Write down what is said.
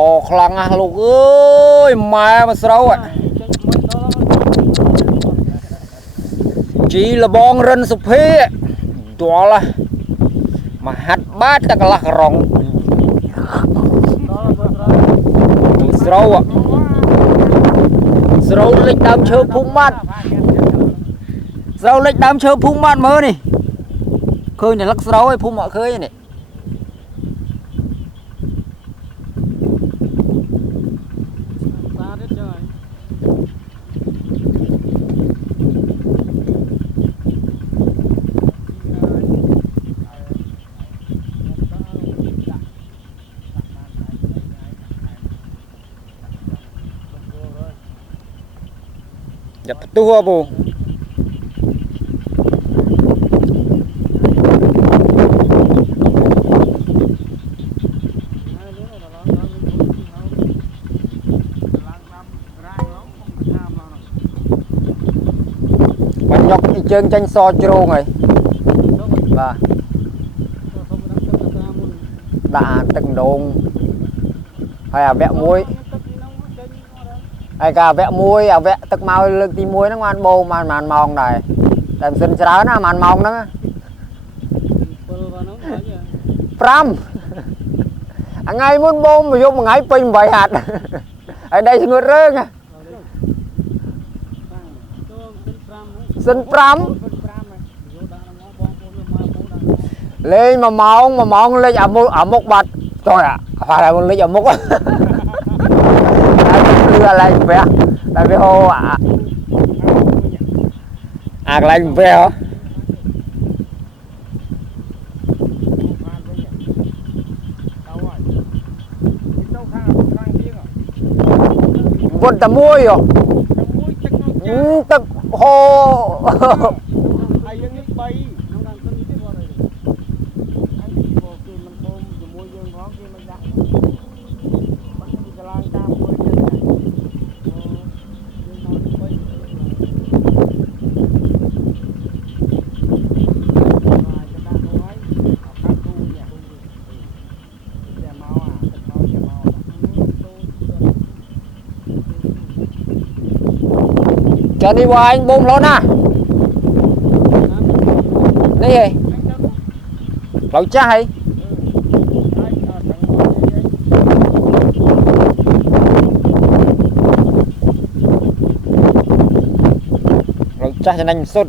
Ồ khăn à lục ơi mà sâu ạ. Chỉ là bong rân sụp hê. Đó là mà hát bát ta lạc rong. Sâu ạ. Sâu lịch đám chơ phung mát. Sâu lịch đám chơ phung mát mơ nè. Khơi này lắc sâu ấy phung mọi khơi này. Dập tua bù. Bạn nhóc chân tranh so trô này. Và đã từng đồn hay là vẽ muối hay cả vẽ muối à vẽ tức mau lực tí muối nó ngoan bô mà màn mong này làm xin cháo nó màn mong đó pram anh ngay muốn bông mà vô một ngày pin vài hạt ở đây ngược rơi nha xin pram lên mà mong lên ở một bạch trời ạ phải là một lên ở một đưa lên về tại vì hồ ạ lên về hả vốn ta muối rồi tức hồ cho đi qua anh bông luôn à đây gì lẩu chai lẩu chai cho anh sốt